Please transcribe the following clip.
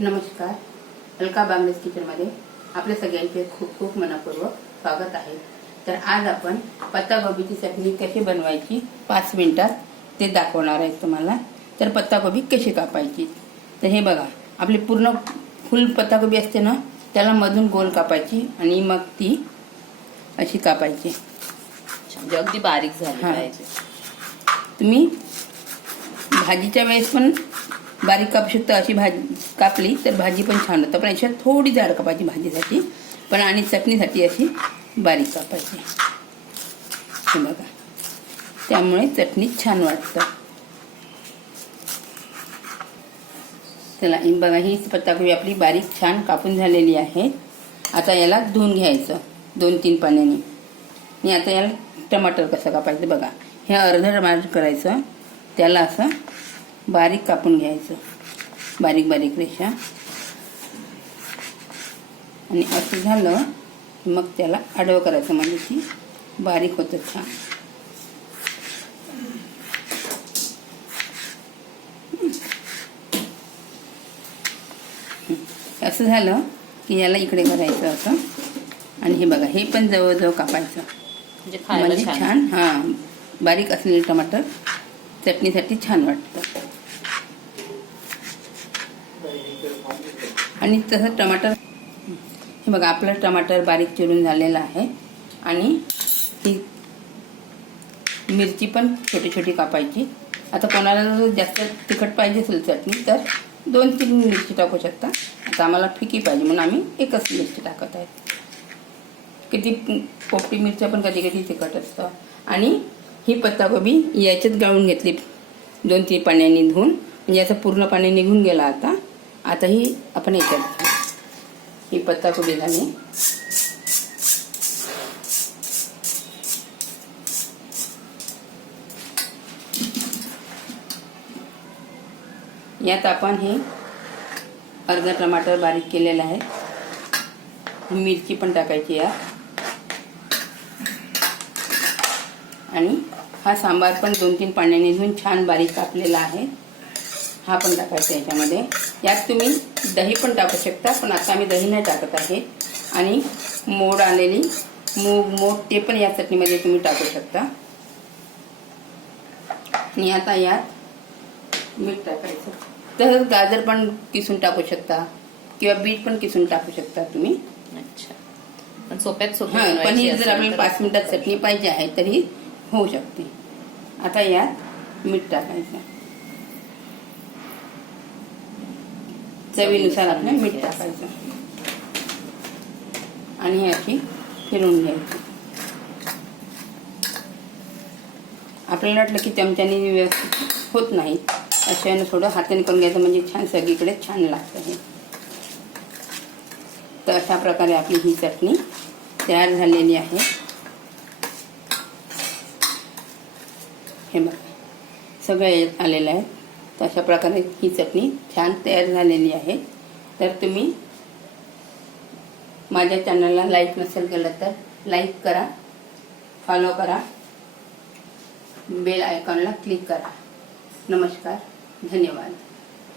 नमस्कार. अलका बांगडेज किचनमध्ये आपल्या सगळ्यांचे खूप खूप मनपूर्वक स्वागत आहे. तर आज आपण पत्तागोबीची चटणी कशी बनवायची पाच मिनिटात ते दाखवणार आहे तुम्हाला. तर पत्तागोबी कशी कापायची? तर हे बघा आपली पूर्ण फुल पत्तागोबी असते ना त्याला मधून गोल कापायची आणि मग ती अशी कापायची. म्हणजे अगदी बारीक झाली. पाहिजे. तुम्ही भाजीच्या वेळेस पण बारीक कापू शकता अशी भाजी कापली तर भाजी पण छान होतं. पण याच्यात थोडी जाड कापायची भाजीसाठी पण आणि चटणीसाठी अशी बारीक कापायची. हे बघा. त्यामुळे चटणी छान वाटतं. चला बघा ही पत्ताकोबी आपली बारीक छान कापून झालेली आहे. आता याला धुवून घ्यायचं दोन तीन पाण्याने. आणि आता याला टमाटर कसं कापायचं बघा. हे अर्धं टमाटर करायचं. त्याला असं बारीक कापून घ्यायचं. बारीक बारीक रेषा. आणि असं झालं मग त्याला आडवं करायचं म्हणजे ती बारीक होतं छान. असं झालं की याला इकडे करायचं असं. आणि हे बघा हे पण जवळजवळ कापायचं. म्हणजे म्हणजे छान. छान हा. बारीक असलेले टमाटर चटणीसाठी छान वाटतं. आणि तसं टमाटर हे बघा आपलं टमाटर बारीक चिरून झालेलं आहे. आणि ही मिरची पण छोटी छोटी कापायची. आता कोणाला जर जास्त तिखट पाहिजे असेल चटणी तर दोन तीन मिरची टाकू शकता. आता आम्हाला फिकी पाहिजे म्हणून आम्ही एकच मिरची टाकत आहे. किती पोपटी मिरच्या पण कधी कधी तिखट असतं. आणि ही पत्ताकोबी याच्यात गाळून घेतली. दोन तीन पाण्याने धुवून म्हणजे याचं पूर्ण पाणी निघून गेला आता. आता ही आपण याच्यात घालू. ही पत्ताकोबी झाली यात आपण हे अर्धा टमाटर बारीक केलेलं आहे. मिरची पण टाकायची यात आणि हा सांबार पण दोन तीन पाण्याने धुवून छान बारीक कापलेला आहे. हा पण टाकायचा याच्यामध्ये. यात तुम्ही दही पण टाकू शकता पण आता आम्ही दही नाही टाकत आहे. आणि मोड आलेली मूग मोड ते पण या चटणीमध्ये तुम्ही टाकू शकता. आणि आता यात मीठ टाकायचं. तसंच गाजर पण किसून टाकू शकता किंवा बीट पण किसून टाकू शकता तुम्ही. अच्छा. पण सोप्यात सोपी हा पण ही जर आपल्याला पाच मिनिटात चटणी पाहिजे आहे तरी होऊ शकते. आता यात मीठ टाकायचं. चवीनुसार आपलं मीठ टाकायचं. आणि हे अशी फिरून घ्यायची. आपल्याला वाटलं की चमच्याने व्यवस्थित होत नाही. अशाने थोडं हाताने करून घ्यायचं म्हणजे छान सगळीकडे छान लागतं हे. तर अशा प्रकारे आपली ही चटणी तयार झालेली आहे. हे बघा. सगळं आलेलं आहे. तर अशा प्रकारे ही चटणी छान तयार झालेली आहे. तर तुम्ही माझ्या चॅनलला लाईक नसेल केलं तर लाईक करा फॉलो करा बेल आयकॉनला क्लिक करा. नमस्कार धन्यवाद.